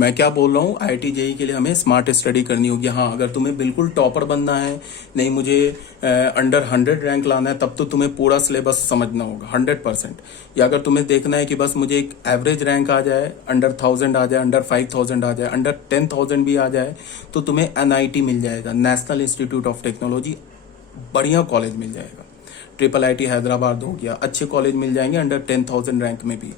मैं क्या बोल रहा हूँ, आईआईटी जेईई के लिए हमें स्मार्ट स्टडी करनी होगी। हाँ, अगर तुम्हें बिल्कुल टॉपर बनना है, नहीं मुझे अंडर 100 रैंक लाना है, तब तो तुम्हें पूरा सिलेबस समझना होगा 100%। या अगर तुम्हें देखना है कि बस मुझे एक एवरेज रैंक आ जाए, अंडर 1000 आ जाए, अंडर 5000 आ जाए, अंडर 10,000 भी आ जाए, तो तुम्हें एनआईटी मिल जाएगा, नेशनल इंस्टीट्यूट ऑफ टेक्नोलॉजी, बढ़िया कॉलेज मिल जाएगा। ट्रिपल आईटी हैदराबाद हो गया, अच्छे कॉलेज मिल जाएंगे अंडर 10,000 रैंक में भी।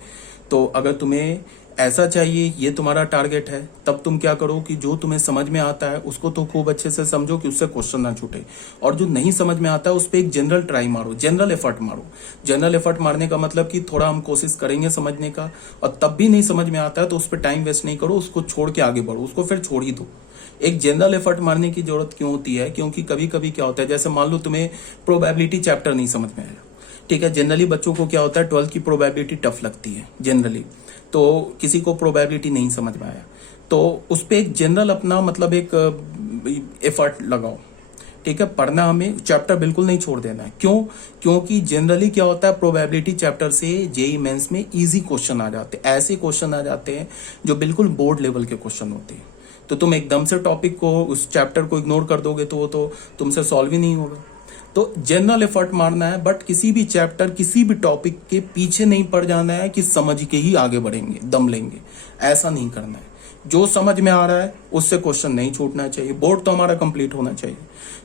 तो अगर तुम्हें ऐसा चाहिए, ये तुम्हारा टारगेट है, तब तुम क्या करो कि जो तुम्हें समझ में आता है उसको तो खूब अच्छे से समझो कि उससे क्वेश्चन ना छूटे, और जो नहीं समझ में आता है उस पर एक जनरल ट्राई मारो, जनरल एफर्ट मारो। जनरल एफर्ट मारने का मतलब कि थोड़ा हम कोशिश करेंगे समझने का, और तब भी नहीं समझ में आता है तो उस पर टाइम वेस्ट नहीं करो, उसको छोड़ के आगे बढ़ो, उसको फिर छोड़ ही दो। एक जनरल एफर्ट मारने की जरूरत क्यों होती है? क्योंकि कभी कभी क्या होता है, जैसे मान लो तुम्हें प्रोबेबिलिटी चैप्टर नहीं समझ में आया, ठीक है। जनरली बच्चों को क्या होता है, 12th की प्रोबेबिलिटी टफ लगती है जनरली, तो किसी को प्रोबेबिलिटी नहीं समझ में आया, तो उस पर एक जनरल अपना मतलब एक एफर्ट लगाओ, ठीक है। पढ़ना, हमें चैप्टर बिल्कुल नहीं छोड़ देना है। क्यों? क्योंकि जनरली क्या होता है, प्रोबेबिलिटी चैप्टर से जेईई मेंस में इजी क्वेश्चन आ जाते हैं, ऐसे क्वेश्चन आ जाते हैं जो बिल्कुल बोर्ड लेवल के क्वेश्चन होते हैं। तो तुम एकदम से टॉपिक को, उस चैप्टर को इग्नोर कर दोगे तो वो तो तुमसे सॉल्व ही नहीं होगा। तो जनरल एफर्ट मारना है, बट किसी भी चैप्टर, किसी भी टॉपिक के पीछे नहीं पड़ जाना है कि समझ के ही आगे बढ़ेंगे, दम लेंगे, ऐसा नहीं करना है। जो समझ में आ रहा है उससे क्वेश्चन नहीं छूटना चाहिए, बोर्ड तो हमारा कंप्लीट होना चाहिए।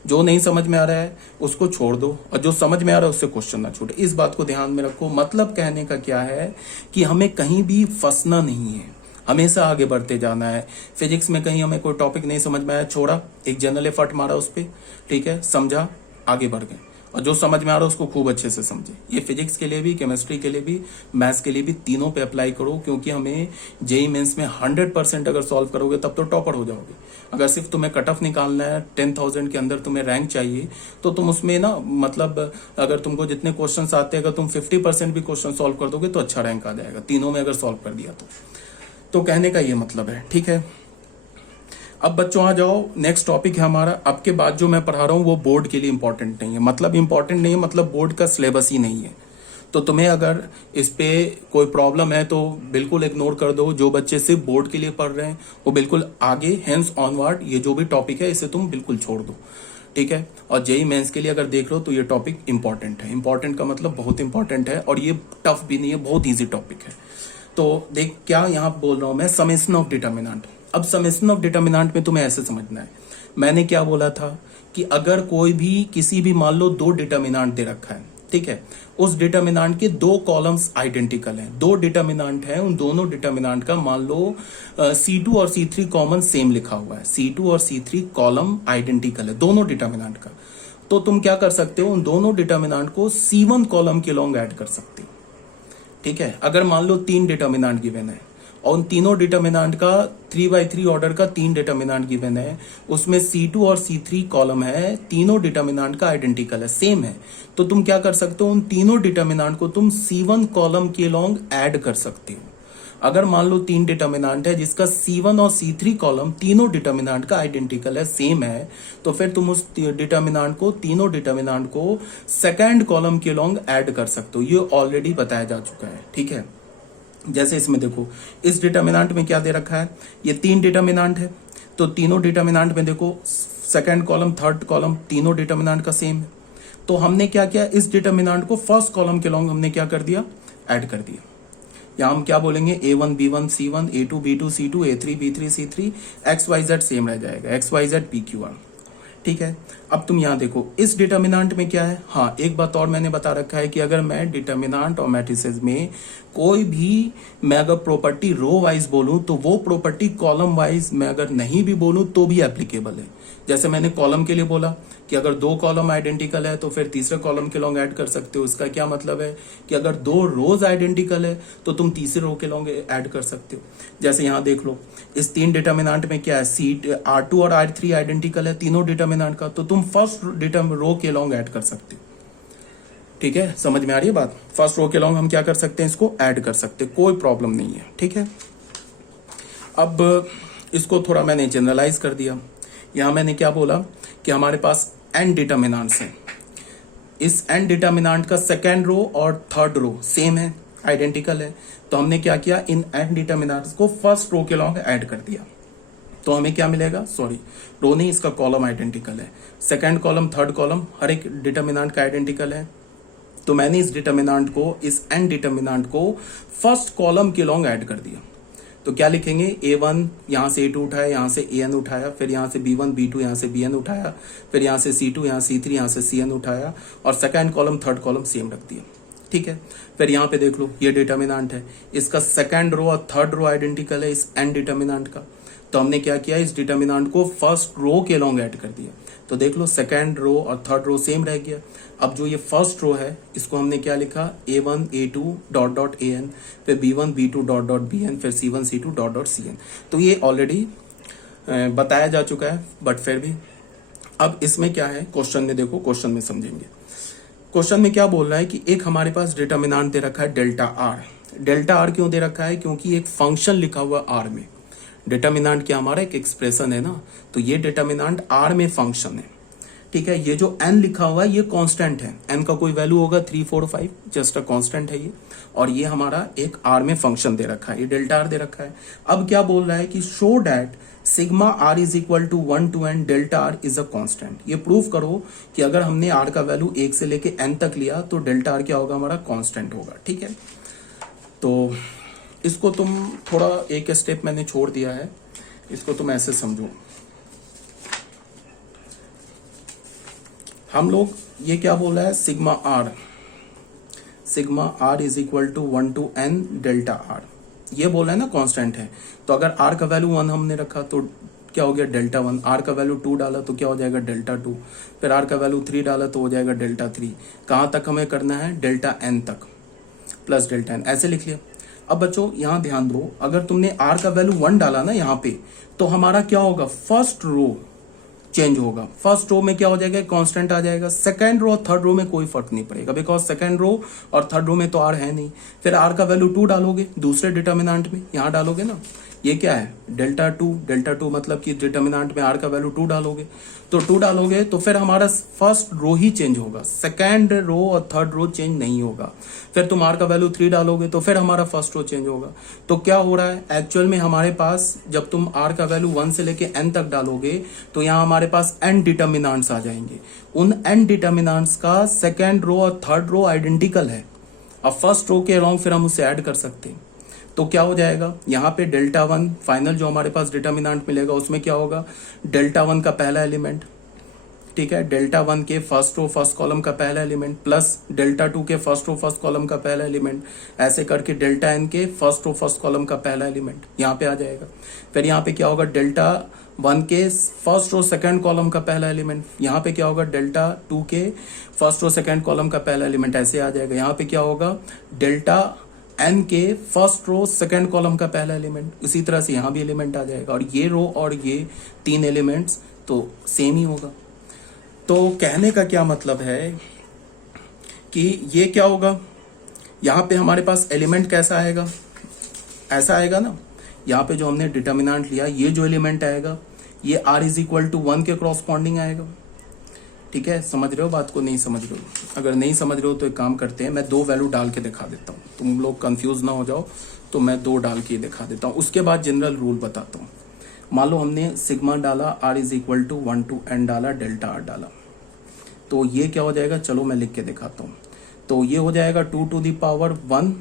जो नहीं समझ में आ रहा है उसको छोड़ दो, और जो समझ में आ रहा है उससे क्वेश्चन ना छूटे, इस बात को ध्यान में रखो। मतलब कहने का क्या है कि हमें कहीं भी फंसना नहीं है, हमेशा आगे बढ़ते जाना है। फिजिक्स में कहीं हमें कोई टॉपिक नहीं समझ में आया, छोड़ा, एक जनरल एफर्ट मारा उस पर, ठीक है, समझा, आगे बढ़ गए, और जो समझ में आ रहा है उसको खूब अच्छे से समझे। ये फिजिक्स के लिए भी, केमिस्ट्री के लिए भी, मैथ्स के लिए भी, तीनों पे अप्लाई करो, क्योंकि हमें जेईई मेंस में 100% अगर सॉल्व करोगे तब तो टॉपर हो जाओगे। अगर सिर्फ तुम्हें कट ऑफ निकालना है, 10,000 के अंदर तुम्हें रैंक चाहिए, तो तुम उसमें ना, मतलब अगर तुमको जितने क्वेश्चन आते हैं, अगर तुम 50% भी क्वेश्चन सॉल्व कर दोगे तो अच्छा रैंक आ जाएगा, तीनों में अगर सॉल्व कर दिया तो कहने का ये मतलब है, ठीक है। अब बच्चों आ जाओ, नेक्स्ट टॉपिक है हमारा। अब के बाद जो मैं पढ़ा रहा हूँ वो बोर्ड के लिए इंपॉर्टेंट नहीं है, मतलब इंपॉर्टेंट नहीं है, मतलब बोर्ड का सिलेबस ही नहीं है। तो तुम्हें अगर इस पे कोई प्रॉब्लम है तो बिल्कुल इग्नोर कर दो। जो बच्चे सिर्फ बोर्ड के लिए पढ़ रहे हैं वो बिल्कुल आगे, हैंड्स ऑनवर्ड, ये जो भी टॉपिक है इसे तुम बिल्कुल छोड़ दो, ठीक है। और जेईई मेंस के लिए अगर देख लो तो ये टॉपिक इंपॉर्टेंट है, इंपॉर्टेंट का मतलब बहुत इंपॉर्टेंट है, और ये टफ भी नहीं है, बहुत ईजी टॉपिक है। तो देख, क्या यहाँ बोल रहा हूं मैं, समेशन ऑफ डिटर्मिनेंट। अब समेशन ऑफ डिटर्मिनेंट में तुम्हें ऐसे समझना है, मैंने क्या बोला था कि अगर कोई भी, किसी भी, मान लो 2 डिटर्मिनेंट दे रखा है, ठीक है, उस डिटर्मिनेंट के 2 कॉलम्स आइडेंटिकल हैं, 2 डिटर्मिनेंट हैं, उन दोनों डिटर्मिनेंट का मान लो C2 और C3 कॉमन सेम लिखा हुआ है, C2 और C3 कॉलम आइडेंटिकल है दोनों डिटर्मिनेंट का, तो तुम क्या कर सकते हो, उन दोनों डिटर्मिनेंट को C1 कॉलम के लॉन्ग ऐड कर सकते हो, ठीक है। अगर मान लो 3 डिटर्मिनेंट गिवन है और उन तीनों डिटर्मिनेंट का 3x3 ऑर्डर का 3 डिटर्मिनेंट गिवन है, उसमें C2 और C3 कॉलम है, तीनों डिटर्मिनेंट का आइडेंटिकल है, सेम है, तो तुम क्या कर सकते हो, उन तीनों डिटर्मिनेंट को तुम C1 कॉलम के लॉन्ग ऐड कर सकते हो। अगर मान लो 3 डिटर्मिनेंट है जिसका C1 और C3 कॉलम तीनों डिटर्मिनेंट का आइडेंटिकल है, सेम है, तो फिर तुम उस डिटर्मिनेंट को, तीनों डिटर्मिनेंट को सेकंड कॉलम के लॉन्ग ऐड कर सकते हो। ये ऑलरेडी बताया जा चुका है, ठीक है। जैसे इसमें देखो, इस डिटर्मिनेंट में क्या दे रखा है, ये 3 डिटर्मिनेंट है, तो तीनों डिटर्मिनेंट में देखो सेकंड कॉलम, थर्ड कॉलम, तीनों डिटर्मिनेंट का सेम है। तो हमने क्या किया, इस डिटर्मिनेंट को फर्स्ट कॉलम के लॉन्ग हमने क्या कर दिया, ऐड कर दिया। या हम क्या बोलेंगे, A1 B1 C1, A2 B2 C2, A3 B3 C3, XYZ same रह जाएगा, XYZ PQR, ठीक है। अब तुम यहां देखो, इस डिटर्मिनेंट में क्या है, हाँ एक बात और मैंने बता रखा है कि अगर मैं डिटर्मिनेंट और मैट्रिसेस में कोई भी मैं अगर प्रॉपर्टी रो वाइज बोलूं तो वो प्रॉपर्टी कॉलम वाइज मैं अगर नहीं भी बोलूं तो भी एप्लीकेबल है। जैसे मैंने कॉलम के लिए बोला कि अगर 2 कॉलम आइडेंटिकल है तो फिर तीसरे कॉलम के लॉन्ग ऐड कर सकते हो। इसका क्या मतलब है कि अगर 2 रोज आइडेंटिकल है तो तुम तीसरे रो के लॉन्ग ऐड कर सकते हो। जैसे यहां देख लो, इस 3 डिटर्मिनेंट में क्या है, R2 और R3 आइडेंटिकल है तीनों डिटर्मिनेंट का, तो तुम फर्स्ट रो के लॉन्ग ऐड कर सकते हो, ठीक है। समझ में आ रही है बात, फर्स्ट रो के लॉन्ग हम क्या कर सकते हैं, इसको ऐड कर सकते हैं, कोई प्रॉब्लम नहीं है, ठीक है। अब इसको थोड़ा मैंने जनरलाइज कर दिया। यहां मैंने क्या बोला कि हमारे पास n डिटर्मिनेंट्स हैं, इस n डिटर्मिनेंट का सेकेंड रो और थर्ड रो सेम है, आइडेंटिकल है, तो हमने क्या किया, इन एन डिटर्मिनेंट्स को फर्स्ट रो के लॉन्ग ऐड कर दिया, तो हमें क्या मिलेगा, सॉरी रो नहीं, इसका कॉलम आइडेंटिकल है, सेकंड कॉलम थर्ड कॉलम हर एक डिटर्मिनेंट का आइडेंटिकल है। तो मैंने इस डिटर्मिनेंट को, इस एन डिटर्मिनेंट को फर्स्ट कॉलम के लॉन्ग ऐड कर दिया। तो क्या लिखेंगे, A1 यहां से A2 उठाया, यहां से AN उठाया, फिर यहां से B1 B2 यहां से BN उठाया, फिर यहां से C2 यहां C3 यहां से CN उठाया, और second column third column same रख दिया। ठीक है, फिर यहां पे देख लो ये डिटर्मिनेंट है, इसका सेकंड रो और थर्ड रो आइडेंटिकल है इस एन डिटर्मिनेंट का। तो हमने क्या किया, इस डिटर्मिनेंट को फर्स्ट रो के लॉन्ग ऐड कर दिया। तो देख लो सेकंड रो और थर्ड रो सेम रह गया। अब जो ये फर्स्ट रो है इसको हमने क्या लिखा, A1 A2 dot dot AN, फिर B1 B2 dot dot BN, फिर C1 C2 dot dot CN। तो ये ऑलरेडी बताया जा चुका है, बट फिर भी अब इसमें क्या है, क्वेश्चन में देखो, क्वेश्चन में समझेंगे। क्वेश्चन में क्या बोल रहा है कि एक हमारे पास डिटर्मिनेंट दे रखा है डेल्टा आर। डेल्टा आर क्यों दे रखा है, क्योंकि एक फंक्शन लिखा हुआ आर में। डिटर्मिनेंट क्या हमारा एक एक्सप्रेशन है ना, तो ये डिटर्मिनेंट आर में फंक्शन है। ठीक है, ये जो n लिखा हुआ है ये कांस्टेंट है, n का कोई वैल्यू होगा 3 4 5, जस्ट अ कांस्टेंट है ये, और ये हमारा एक r में फंक्शन दे रखा है, ये डेल्टा आर दे रखा है। अब क्या बोल रहा है कि show that sigma r is equal to 1 to n delta r is a constant. ये प्रूव करो कि अगर हमने r का वैल्यू 1 से लेके n तक लिया तो डेल्टा आर क्या होगा, हमारा कांस्टेंट होगा। ठीक है, तो इसको तुम थोड़ा एक स्टेप मैंने छोड़ दिया है, इसको तुम ऐसे समझो। हम लोग ये क्या बोला है, sigma r is equal to 1 to n delta r, ये बोला है ना कांस्टेंट है। तो अगर r का वैल्यू 1 हमने रखा तो क्या हो गया, डेल्टा 1। r का वैल्यू 2 डाला तो क्या हो जाएगा, डेल्टा 2। फिर r का वैल्यू 3 डाला तो हो जाएगा डेल्टा 3। कहाँ तक हमें करना है, डेल्टा n तक, प्लस डेल्टा n, ऐसे लिख लिया। अब बच्चों यहाँ ध्यान दो, अगर तुमने r का वैल्यू 1 डाला ना यहाँ पे, तो हमारा क्या होगा, फर्स्ट रो चेंज होगा। फर्स्ट रो में क्या हो जाएगा, कांस्टेंट आ जाएगा। सेकंड रो और थर्ड रो में कोई फर्क नहीं पड़ेगा, बिकॉज सेकंड रो और थर्ड रो में तो आर है नहीं। फिर आर का वैल्यू 2 डालोगे दूसरे डिटर्मिनेंट में, यहां डालोगे ना, ये क्या है, डेल्टा 2। डेल्टा 2 मतलब कि डिटर्मिनेंट में आर का वैल्यू 2 डालोगे, तो 2 डालोगे तो फिर हमारा फर्स्ट रो ही चेंज होगा, सेकंड रो और थर्ड रो चेंज नहीं होगा। फिर तुम आर का वैल्यू 3 डालोगे तो फिर हमारा फर्स्ट रो चेंज होगा। तो क्या हो रहा है, एक्चुअल में हमारे पास जब तुम आर का वैल्यू 1 से लेके n तक डालोगे तो यहाँ हमारे पास n डिटर्मिनेंट्स आ जाएंगे। उन n डिटर्मिनेंट्स का सेकंड रो और थर्ड रो आइडेंटिकल है। अब फर्स्ट रो के अलोंग फिर हम उसे ऐड कर सकते हैं, तो क्या हो जाएगा, यहाँ पे डेल्टा 1 फाइनल जो हमारे पास डिटर्मिनेंट मिलेगा उसमें क्या होगा, डेल्टा 1 का पहला एलिमेंट, ठीक है, डेल्टा 1 के फर्स्ट रो फर्स्ट कॉलम का पहला एलिमेंट, प्लस डेल्टा 2 के फर्स्ट रो फर्स्ट कॉलम का पहला एलिमेंट, ऐसे करके डेल्टा n के फर्स्ट रो फर्स्ट कॉलम का पहला एलिमेंट यहाँ पे आ जाएगा। फिर यहाँ पे क्या होगा, डेल्टा 1 के फर्स्ट रो सेकंड कॉलम का पहला एलिमेंट, यहाँ पे क्या होगा, डेल्टा 2 के फर्स्ट रो सेकंड कॉलम का पहला एलिमेंट, ऐसे आ जाएगा। यहाँ पे क्या होगा, डेल्टा n के फर्स्ट रो सेकंड कॉलम का पहला एलिमेंट, उसी तरह से यहाँ भी एलिमेंट आ जाएगा, और ये रो और ये 3 एलिमेंट्स तो सेम ही होगा। तो कहने का क्या मतलब है कि ये क्या होगा, यहाँ पे हमारे पास एलिमेंट कैसा आएगा, ऐसा आएगा ना, यहाँ पे जो हमने डिटर्मिनेंट लिया ये जो एलिमेंट आएगा ये r इज इक्वल टू 1 के क्रॉसपॉन्डिंग आएगा। ठीक है, समझ रहे हो बात को, नहीं समझ रहे हो? अगर नहीं समझ रहे हो तो एक काम करते हैं, मैं 2 वैल्यू डाल के दिखा देता हूँ, तुम लोग कंफ्यूज ना हो जाओ, तो मैं 2 डाल के दिखा देता हूँ, उसके बाद जनरल रूल बताता हूँ। मान लो हमने सिग्मा डाला, r is equal to 1 to n डाला, डेल्टा r डाला, तो ये क्या हो जाएगा, चलो मैं लिख के दिखाता हूँ। तो ये हो जाएगा 2 to the power 1,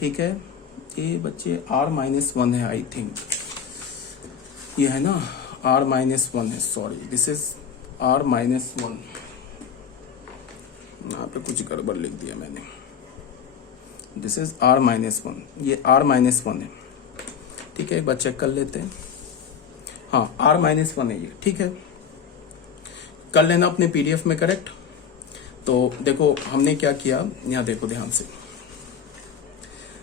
ठीक है, ये बच्चे r-1 है, आई थिंक ये है ना, r-1 है, सॉरी दिस इज r-1, यहाँ पे कुछ गड़बड़ लिख दिया मैंने, दिस इज r-1, ये r-1 है। ठीक है, एक बार चेक कर लेते हैं, हाँ r-1 है ये, ठीक है, कर लेना अपने पीडीएफ में करेक्ट। तो देखो हमने क्या किया, यहाँ देखो ध्यान से,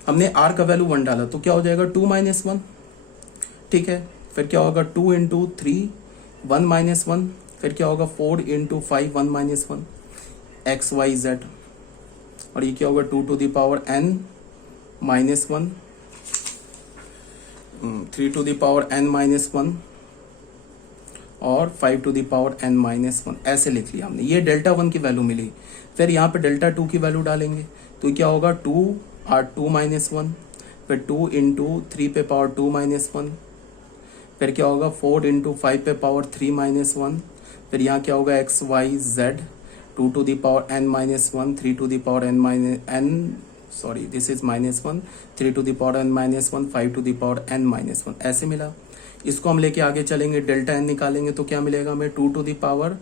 हमने r का वैल्यू 1 डाला तो क्या हो जाएगा 2 - 1, ठीक है, फिर क्या होगा 2 × 3 1 - 1, फिर क्या होगा 4 × 5 1 - 1 x y z, और ये क्या होगा 2 to the power n - 1, 3 to the power n - 1 और 5 to the power n - 1, ऐसे लिख लिया हमने। ये डेल्टा 1 की वैल्यू मिली, फिर यहाँ पे डेल्टा 2 की वैल्यू डालेंगे, तो क्या होगा 2 माइनस 1, फिर 2 इंटू 3 पे पावर 2 माइनस 1, फिर क्या होगा 4 इंटू 5 पे पावर 3 माइनस 1, फिर यहाँ क्या होगा x y z 2 to the power n minus 1, 3 to the power n sorry this is minus 1, 3 to the power n minus 1, 5 to the power n minus 1, ऐसे मिला। इसको हम लेके आगे चलेंगे, डेल्टा n निकालेंगे तो क्या मिलेगा हमें 2 to the power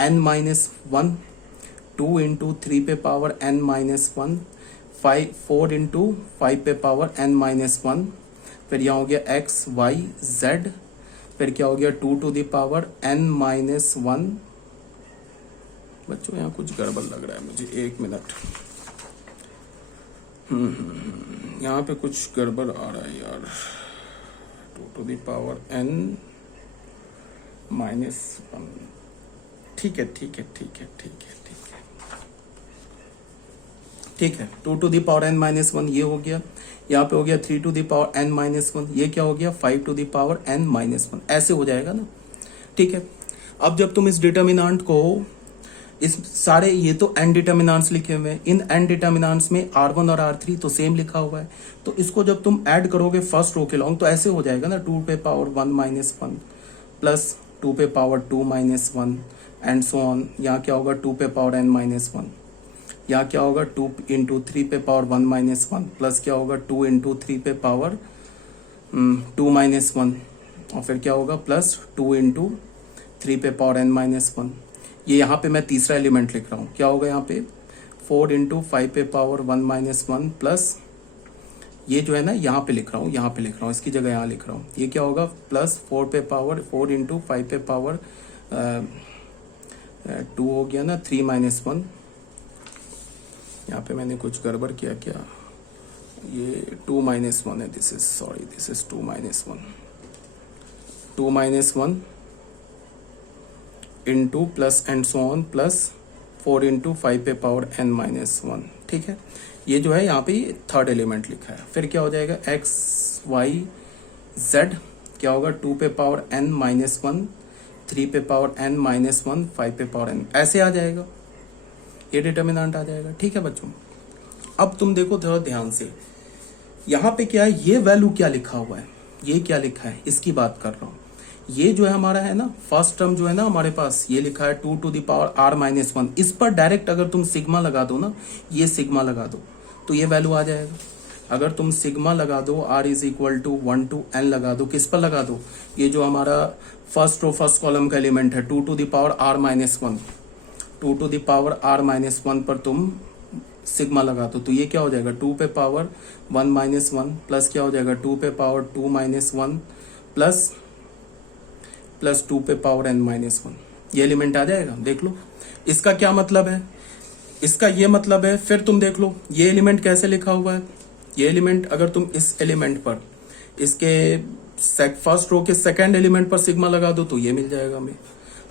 n minus 1, 2 into 3 पे पावर n माइनस 1, 4 इंटू 5 पे पावर n माइनस 1, फिर यहाँ हो गया एक्स वाई जेड, फिर क्या हो गया 2 to the power n minus 1। बच्चों यहाँ कुछ गड़बड़ लग रहा है मुझे, एक मिनट। यहाँ पे कुछ गड़बड़ आ रहा है यार। 2 to the power n minus 1, ठीक है 2 to the power n minus 1 ये हो गया। यहाँ पे हो गया 3 to the power n minus 1, ये क्या हो गया 5 to the power n minus 1, ऐसे हो जाएगा ना। ठीक है, अब जब तुम इस डिटर्मिनेंट को, इस सारे ये तो n डिटर्मिनेंट्स लिखे हुए हैं, इन n डिटर्मिनेंट्स में R1 और R3 तो सेम लिखा हुआ है, तो इसको जब तुम ऐड करोगे फर्स्ट रो के लॉन्ग तो ऐसे हो जाएगा ना 2 पे पावर 1 माइनस 1 प्लस 2 पे power 2 minus 1 and so on. यहाँ क्या होगा 2 पे पावर n माइनस 1, यहाँ क्या होगा 2 इंटू 3 पे पावर 1 माइनस 1 प्लस क्या होगा 2 इंटू 3 पे पावर 2 माइनस 1, और फिर क्या होगा प्लस 2 इंटू 3 पे पावर n माइनस 1। ये यहाँ पे मैं तीसरा एलिमेंट लिख रहा हूँ, क्या होगा यहाँ पे 4 इंटू 5 पे पावर 1 माइनस 1 प्लस ये जो है ना यहाँ पे लिख रहा हूँ, इसकी जगह यहाँ लिख रहा हूँ, ये क्या होगा प्लस 4 पे पावर 4 इंटू 5 पे पावर 2 हो गया ना 3 माइनस 1। यहाँ पे मैंने कुछ गड़बड़ किया क्या, ये 2 माइनस 1 है, this is 2 minus 1, 2 minus 1 into plus and so on plus 4 into 5 पे पावर n माइनस 1। ठीक है, ये जो है यहाँ पे थर्ड एलिमेंट लिखा है। फिर क्या हो जाएगा एक्स वाई जेड, क्या होगा 2 पे पावर n माइनस 1, 3 पे पावर n माइनस 1, 5 पे पावर n, ऐसे आ जाएगा, ये डिटर्मिनेंट आ जाएगा। ठीक है बच्चों, अब तुम देखो थोड़ा ध्यान से, यहाँ पे क्या है, ये वैल्यू क्या लिखा हुआ है, ये क्या लिखा है, इसकी बात कर रहा हूँ। ये जो है हमारा है ना फर्स्ट टर्म जो है ना हमारे पास, ये लिखा है 2 to the power r minus 1, इस पर डायरेक्ट अगर तुम सिग्मा लगा दो ना, ये सिग्मा लगा दो तो ये वैल्यू आ जाएगा। अगर तुम सिग्मा लगा दो r is equal to 1 to n लगा दो, किस पर लगा दो, ये जो हमारा फर्स्ट रो फर्स्ट कॉलम का एलिमेंट है 2 to the power r minus 1, 2 to the power r minus 1 पर तुम सिग्मा लगा दो, तो ये क्या हो जाएगा 2 पे पावर 1 माइनस 1 प्लस क्या हो जाएगा 2 पे पावर 2 माइनस 1 प्लस 2 पे पावर n माइनस 1, ये एलिमेंट आ जाएगा। देख लो इसका क्या मतलब है, इसका ये मतलब है। फिर तुम देख लो ये एलिमेंट कैसे लिखा हुआ है, ये एलिमेंट अगर तुम इस एलिमेंट पर इसके फर्स्ट रो के सेकंड एलिमेंट पर सिग्मा लगा दो तो ये मिल जाएगा हमें।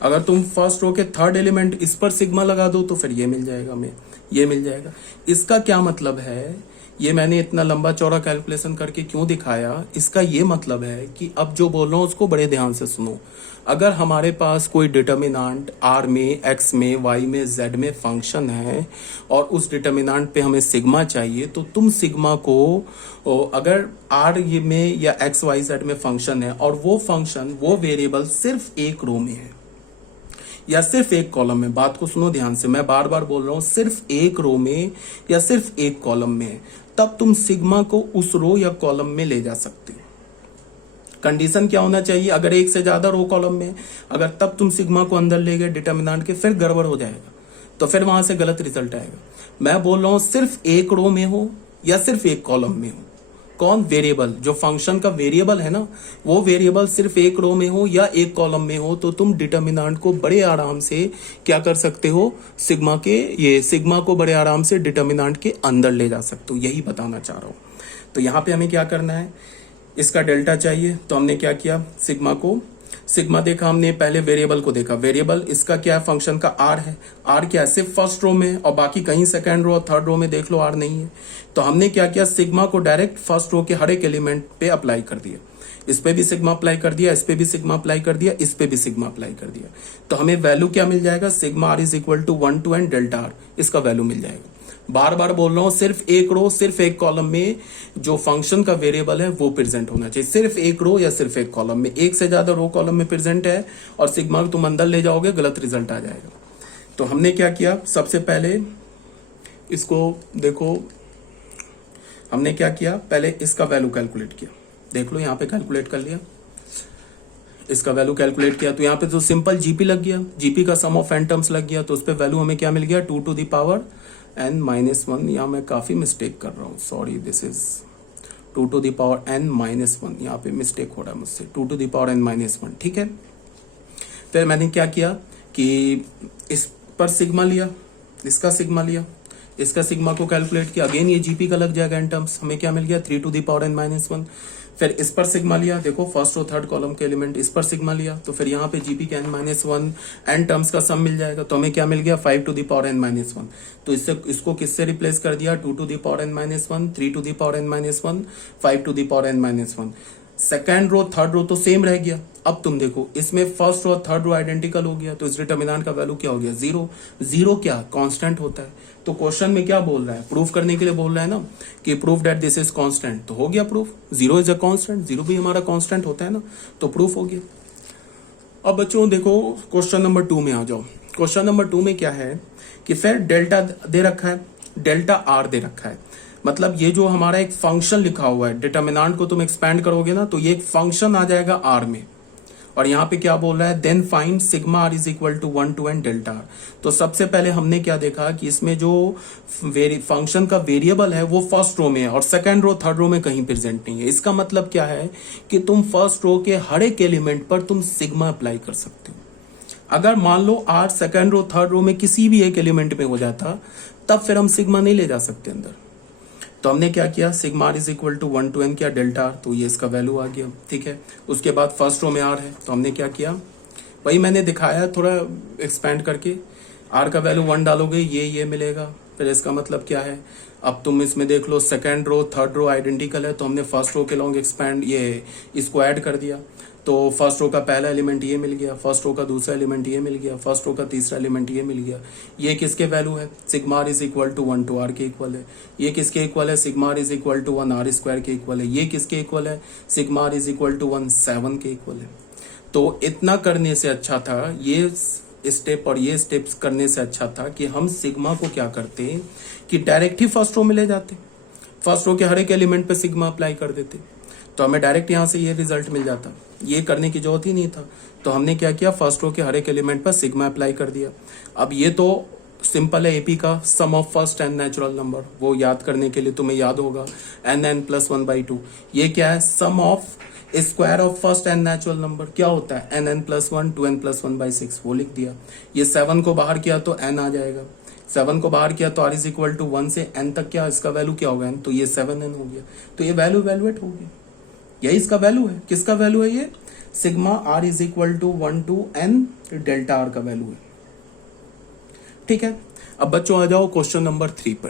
अगर तुम फर्स्ट रो के थर्ड एलिमेंट इस पर सिग्मा लगा दो तो फिर ये मिल जाएगा हमें, ये मिल जाएगा। इसका क्या मतलब है, ये मैंने इतना लंबा चौड़ा कैलकुलेशन करके क्यों दिखाया, इसका ये मतलब है कि अब जो बोल रहा हूँ उसको बड़े ध्यान से सुनो। अगर हमारे पास कोई डिटर्मिनेंट r में, x में, y में, z में फंक्शन है और उस डिटर्मिनेंट पे हमें सिग्मा चाहिए, तो तुम सिग्मा को अगर r में या x, y, z में फंक्शन है और वो फंक्शन, वो वेरिएबल सिर्फ एक रो में है या सिर्फ एक कॉलम में, बात को सुनो ध्यान से, मैं बार बार बोल रहा हूँ, सिर्फ एक रो में या सिर्फ एक कॉलम में है, तब तुम सिग्मा को उस रो या कॉलम में ले जा सकते हो। कंडीशन क्या होना चाहिए, अगर एक से ज्यादा रो कॉलम में, अगर तब तुम सिग्मा को अंदर ले गए डिटर्मिनेंट के, फिर गड़बड़ हो जाएगा, तो फिर वहां से गलत रिजल्ट आएगा। मैं बोल रहा हूं सिर्फ एक रो में हो या सिर्फ एक कॉलम में हो, कौन वेरिएबल, जो फंक्शन का वेरिएबल है ना, वो वेरिएबल सिर्फ एक रो में हो या एक कॉलम में हो, तो तुम डिटर्मिनेंट को बड़े आराम से क्या कर सकते हो, सिग्मा को बड़े आराम से डिटर्मिनेंट के अंदर ले जा सकते हो, यही बताना चाह रहा हूं। तो यहाँ पे हमें क्या करना है, इसका डेल्टा चाहिए, तो हमने क्या किया, सिग्मा देखा हमने, पहले वेरिएबल को देखा, वेरिएबल इसका क्या है, फंक्शन का r है, r क्या है, सिर्फ फर्स्ट रो में, और बाकी कहीं सेकंड रो और थर्ड रो में देख लो r नहीं है। तो हमने क्या किया, सिग्मा को डायरेक्ट फर्स्ट रो के हर एक एलिमेंट पे अप्लाई कर दिया, इस पे भी सिग्मा अप्लाई कर दिया, इस पे भी सिग्मा अप्लाई कर दिया, इस पे भी सिग्मा अप्लाई कर दिया, तो हमें वैल्यू क्या मिल जाएगा, sigma r is equal to 1 to n delta r, इसका वैल्यू मिल जाएगा। बार बार बोल रहा हूं, सिर्फ एक रो सिर्फ एक कॉलम में जो फंक्शन का वेरिएबल है वो प्रेजेंट होना चाहिए, सिर्फ एक रो या सिर्फ एक कॉलम में। एक से ज्यादा रो कॉलम में प्रेजेंट है और सिग्मा तुम अंदर ले जाओगे गलत रिजल्ट आ जाएगा। तो हमने क्या किया, सबसे पहले इसको देखो, हमने क्या किया, पहले इसका वैल्यू कैलकुलेट किया। देख लो यहाँ पे कैलकुलेट कर लिया, इसका वैल्यू कैलकुलेट किया तो यहाँ पे तो सिंपल जीपी लग गया, जीपी का सम ऑफ एन टर्म्स लग गया, तो उस पर वैल्यू हमें क्या मिल गया, 2 to the power n-1। यहाँ मैं काफी मिस्टेक कर रहा हूँ, sorry, this is 2 to the power n-1, यहाँ पे मिस्टेक हो रहा है मुझसे, 2 to the power n-1, ठीक है। फिर मैंने क्या किया कि इस पर सिग्मा लिया, इसका सिग्मा लिया, इसका सिग्मा को कैलकुलेट किया, अगेन ये जीपी का लग जाएगा एन टर्म्स, हमें क्या मिल गया 3 to the power n-1। फिर इस पर सिग्मा लिया, देखो फर्स्ट और थर्ड कॉलम के एलिमेंट, इस पर सिग्मा लिया तो फिर यहाँ पे जीपी के n-1 एन टर्म्स का सम मिल जाएगा, तो हमें क्या मिल गया 5 to the power n-1। तो इससे इसको किससे रिप्लेस कर दिया, 2 to the power n-1, 3 to the power n-1, 5 to the power n-1। Second row third row तो सेम रह गया। अब तुम देखो इसमें first row third row identical हो गया, तो इस डिटर्मिनेंट का वैल्यू क्या हो गया, 0। 0 क्या कांस्टेंट होता है, तो क्वेश्चन में क्या बोल रहा है, प्रूफ करने के लिए बोल रहा है ना कि proof that this is constant, तो हो गया प्रूफ, 0 इज अ कांस्टेंट, 0 भी हमारा कांस्टेंट होता है ना, तो प्रूफ हो गया। अब बच्चों देखो क्वेश्चन नंबर 2 में आ जाओ। क्वेश्चन नंबर 2 में क्या है कि फिर डेल्टा दे रखा है, डेल्टा आर दे रखा है, मतलब ये जो हमारा एक फंक्शन लिखा हुआ है, डिटर्मिनेंट को तुम एक्सपेंड करोगे ना तो ये एक फंक्शन आ जाएगा आर में, और यहाँ पे क्या बोल रहा है, then find sigma r is equal to 1 to n delta r. तो सबसे पहले हमने क्या देखा कि इसमें जो फंक्शन का वेरिएबल है वो फर्स्ट रो में है और सेकंड रो थर्ड रो में कहीं प्रेजेंट नहीं है। इसका मतलब क्या है कि तुम फर्स्ट रो के हर एक एलिमेंट पर तुम सिग्मा अप्लाई कर सकते हो। अगर मान लो आर सेकंड रो थर्ड रो में किसी भी एक एलिमेंट में हो जाता, तब फिर हम सिग्मा नहीं ले जा सकते अंदर। तो हमने क्या किया, sigma r is equal to 1 to n किया डेल्टा आर, तो ये इसका वैल्यू आ गया, ठीक है। उसके बाद फर्स्ट रो में आर है, तो हमने क्या किया, वही मैंने दिखाया थोड़ा एक्सपेंड करके, आर का वैल्यू 1 डालोगे ये मिलेगा। फिर इसका मतलब क्या है, अब तुम इसमें देख लो second row third row identical है, तो हमने फर्स्ट रो के लॉन्ग एक्सपैंड ये इसको ऐड कर दिया, तो फर्स्ट रो का पहला एलिमेंट ये मिल गया, फर्स्ट रो का दूसरा एलिमेंट ये मिल गया, फर्स्ट रो का तीसरा एलिमेंट ये मिल गया। ये किसके वैल्यू है, sigma r is equal to 1 to r के इक्वल है। ये किसके इक्वल है, sigma r is equal to 1 r square के इक्वल है। ये किसके इक्वल है, sigma r is equal to 1 7 के इक्वल है। तो इतना करने से अच्छा था, ये स्टेप और ये स्टेप्स करने से अच्छा था कि हम सिग्मा को क्या करते कि डायरेक्ट ही फर्स्ट रो में ले जाते, फर्स्ट रो के हर एक एलिमेंट पे सिग्मा अप्लाई कर देते, तो हमें डायरेक्ट यहाँ से ये रिजल्ट मिल जाता, ये करने की जरूरत ही नहीं था। तो हमने क्या किया, फर्स्ट रो के हर एक एलिमेंट पर सिग्मा अप्लाई कर दिया। अब ये तो सिंपल है, एपी का sum of first N natural number, वो याद करने के लिए तुम्हें याद होगा nn+1/2। ये क्या है, sum of square of first N natural number क्या होता है, nn+1 2n+1/6, वो लिख दिया। ये 7 को बाहर किया तो n आ जाएगा, 7 को बाहर किया तो r इज इक्वल टू 1 से n तक क्या इसका वैल्यू क्या होगा, n, तो ये 7n हो गया। तो ये वैल्यू वैल्यूएट हो गया, यही इसका वैल्यू है। किसका वैल्यू है ये, sigma r is equal to 1 to n delta r का वैल्यू है, ठीक है। अब बच्चों आ जाओ क्वेश्चन नंबर 3 पर।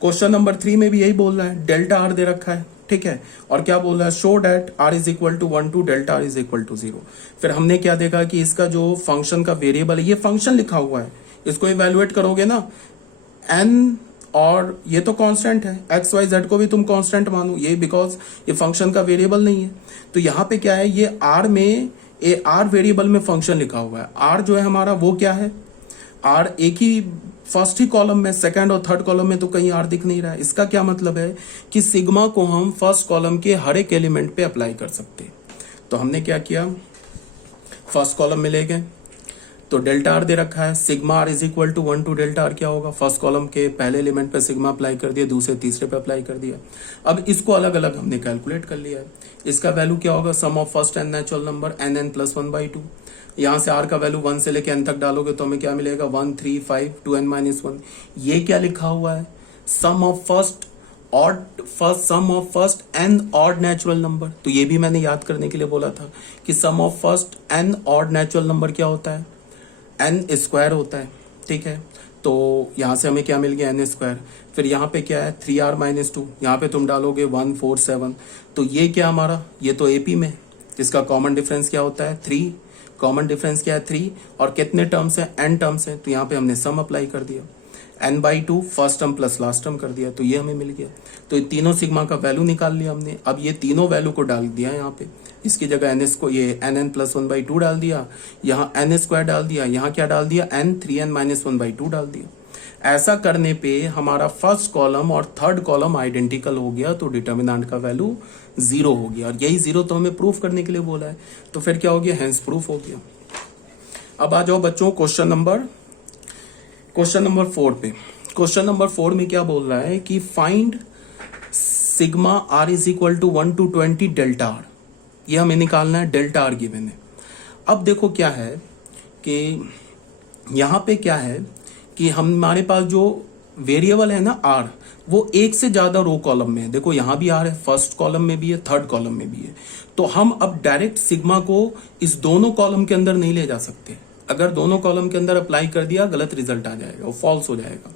क्वेश्चन नंबर 3 में भी यही बोल रहा है, डेल्टा आर दे रखा है, ठीक है, और क्या बोल रहा है, show that r is equal to 1 to delta r is equal to 0। फिर हमने क्या देखा कि इसका जो फंक्शन का वेरिएबल है, ये फंक्शन लिखा हुआ है, इसको इवेल्युएट करोगे ना n, और ये तो कांस्टेंट है, एक्स वाई जेड को भी तुम कांस्टेंट मानो, ये बिकॉज ये फंक्शन का वेरिएबल नहीं है। तो यहाँ पे क्या है, ये आर में ए आर वेरिएबल में फंक्शन लिखा हुआ है। आर जो है हमारा वो क्या है, आर एक ही फर्स्ट ही कॉलम में, सेकंड और थर्ड कॉलम में तो कहीं आर दिख नहीं रहा है। इसका क्या मतलब है कि सिग्मा को हम फर्स्ट कॉलम के हर एक एलिमेंट पे अप्लाई कर सकते हैं। तो हमने क्या किया, फर्स्ट कॉलम में ले गए, तो डेल्टा आर दे रखा है, sigma r is equal to 1 to delta r क्या होगा, फर्स्ट कॉलम के पहले एलिमेंट पे सिग्मा अप्लाई कर दिया, दूसरे तीसरे पे अप्लाई कर दिया। अब इसको अलग अलग हमने कैलकुलेट कर लिया है। इसका वैल्यू क्या होगा, sum of first N natural number nn+1/2। यहाँ से r का वैल्यू 1 से लेके n तक डालोगे तो हमें क्या मिलेगा, 1 3 5 2n-1। ये क्या लिखा हुआ है, sum of first N odd natural number. तो ये भी मैंने याद करने के लिए बोला था कि sum of first N odd natural number क्या होता है, n स्क्वायर होता है, ठीक है। तो यहाँ से हमें क्या मिल गया, n स्क्वायर। फिर यहाँ पे क्या है 3r-2, यहाँ पे तुम डालोगे 1 4 7। तो ये क्या हमारा, ये तो एपी में, इसका कॉमन डिफरेंस क्या होता है 3, कॉमन डिफरेंस क्या है 3, और कितने टर्म्स है n टर्म्स है, तो यहाँ पे हमने सम अप्लाई कर दिया। n/2 first term plus last term कर दिया, तो ये हमें मिल गया। तो ये तीनों सिग्मा का वैल्यू निकाल लिया हमने। अब ये तीनों वैल्यू को डाल दिया यहाँ पे, इसकी जगह NS को ये nn प्लस 1/2 डाल दिया, यहाँ n² डाल दिया, यहाँ क्या डाल दिया n 3n माइनस 1/2 डाल दिया। ऐसा करने पे हमारा फर्स्ट कॉलम और थर्ड कॉलम आइडेंटिकल हो गया, तो डिटर्मिनेंट का वैल्यू 0 हो गया। और यही 0 तो हमें प्रूफ करने के लिए बोला है, तो फिर क्या हो गया, हेंस प्रूफ हो गया। अब आ जाओ बच्चों क्वेश्चन नंबर 4 पे। क्वेश्चन नंबर 4 में क्या बोल रहा है कि find sigma r is equal to 1 to 20 delta r। ये हमें निकालना है, डेल्टा r गिवन है। अब देखो क्या है कि यहां पे क्या है कि हमारे पास जो वेरिएबल है ना r, वो एक से ज्यादा रो कॉलम में है। देखो यहां भी r है, फर्स्ट कॉलम में भी है, थर्ड कॉलम में भी है। तो हम अब डायरेक्ट सिग्मा को इस दोनों कॉलम के अंदर नहीं ले जा सकते। अगर दोनों कॉलम के अंदर अप्लाई कर दिया गलत रिजल्ट आ जाएगा, वो फॉल्स हो जाएगा।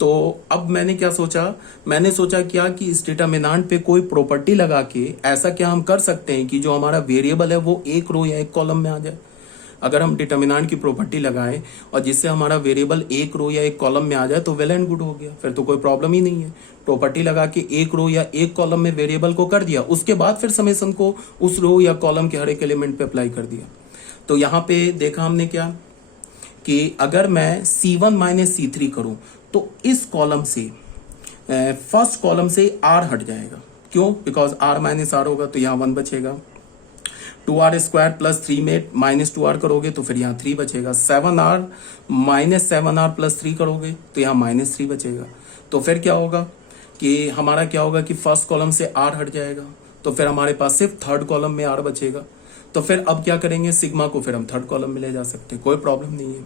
तो अब मैंने क्या सोचा, मैंने सोचा क्या कि इस डिटर्मिनेंट पे कोई प्रॉपर्टी लगा के ऐसा क्या हम कर सकते हैं कि जो हमारा वेरिएबल है वो एक रो या एक कॉलम में आ जाए। अगर हम डिटर्मिनेंट की प्रॉपर्टी लगाएं और जिससे हमारा वेरिएबल एक रो या एक कॉलम में आ जाए तो वेल एंड गुड हो गया, फिर तो कोई प्रॉब्लम ही नहीं है। प्रॉपर्टी लगा के एक रो या एक कॉलम में वेरिएबल को कर दिया, उसके बाद फिर समेशन को उस रो या कॉलम के हर एक एलिमेंट पे अप्लाई कर दिया। तो यहाँ पे देखा हमने क्या कि अगर मैं C1 माइनस C3 करूं तो इस कॉलम से फर्स्ट कॉलम से r हट जाएगा। क्यों? बिकॉज r माइनस r होगा तो यहाँ 1 बचेगा। 2r² प्लस 3 में माइनस 2r करोगे तो फिर यहाँ 3 बचेगा। 7r माइनस 7r प्लस 3 करोगे तो यहाँ माइनस 3 बचेगा। तो फिर क्या होगा कि हमारा क्या होगा कि फर्स्ट कॉलम से r हट जाएगा, तो फिर हमारे पास सिर्फ थर्ड कॉलम में r बचेगा। तो फिर अब क्या करेंगे, सिग्मा को फिर हम थर्ड कॉलम में ले जा सकते हैं, कोई प्रॉब्लम नहीं है।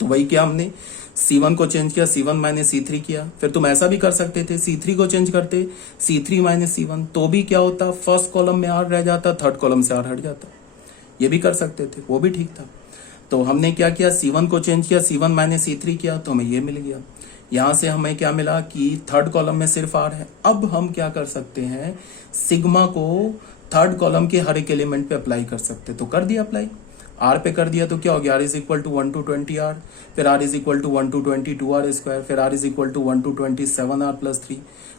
तो वही किया हमने, C1 को चेंज किया, C1 माइनस C3 किया। फिर तुम ऐसा भी कर सकते थे, C3 को चेंज करते C3 माइनस C1, तो भी क्या होता, फर्स्ट कॉलम में r रह जाता, थर्ड कॉलम से r हट जाता। ये भी कर सकते थे, वो भी ठीक था। तो हमने क्या किया, C1 को चेंज किया, C1 माइनस C3 किया, तो हमें ये मिल गया। यहां से हमें क्या मिला कि थर्ड कॉलम में सिर्फ r है। अब हम क्या कर सकते हैं, सिग्मा को थर्ड कॉलम के हर एक एलिमेंट पे अप्लाई कर सकते। तो कर दिया अप्लाई, r पे कर दिया तो क्या हो गया, r is equal to 1 to 20r, फिर r is equal to 1 to 20 2r², फिर r is equal to 1 to 20 7r plus 3।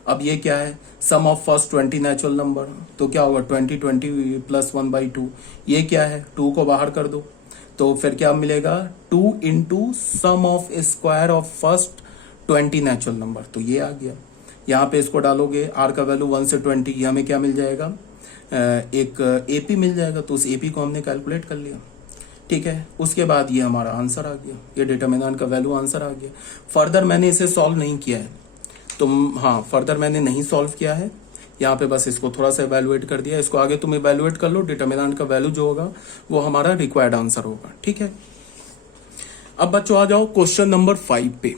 अब ये क्या है, sum of first 20 natural number, तो क्या होगा 20 प्लस 1/2। ये क्या है, 2 को बाहर कर दो तो फिर क्या मिलेगा, 2 into sum of square of first 20 natural number. तो ये आ गया। यहाँ पे इसको डालोगे, r का वैल्यू 1 से 20, ये हमें क्या मिल जाएगा, एक AP मिल जाएगा। तो उस AP को हमने कैलकुलेट कर लिया, ठीक है। उसके बाद ये हमारा आंसर आ गया, ये डिटर्मिनेंट का वैल्यू आंसर आ गया। फर्दर मैंने इसे सॉल्व नहीं किया है, तो हाँ फर्दर मैंने नहीं सॉल्व किया है, यहाँ पे बस इसको थोड़ा सा इवैल्यूएट कर दिया। इसको आगे तुम इवैल्यूएट कर लो, डिटर्मिनेंट का वैल्यू जो होगा वो हमारा रिक्वायर्ड आंसर होगा, ठीक है। अब बच्चों आ जाओ क्वेश्चन नंबर 5 पे।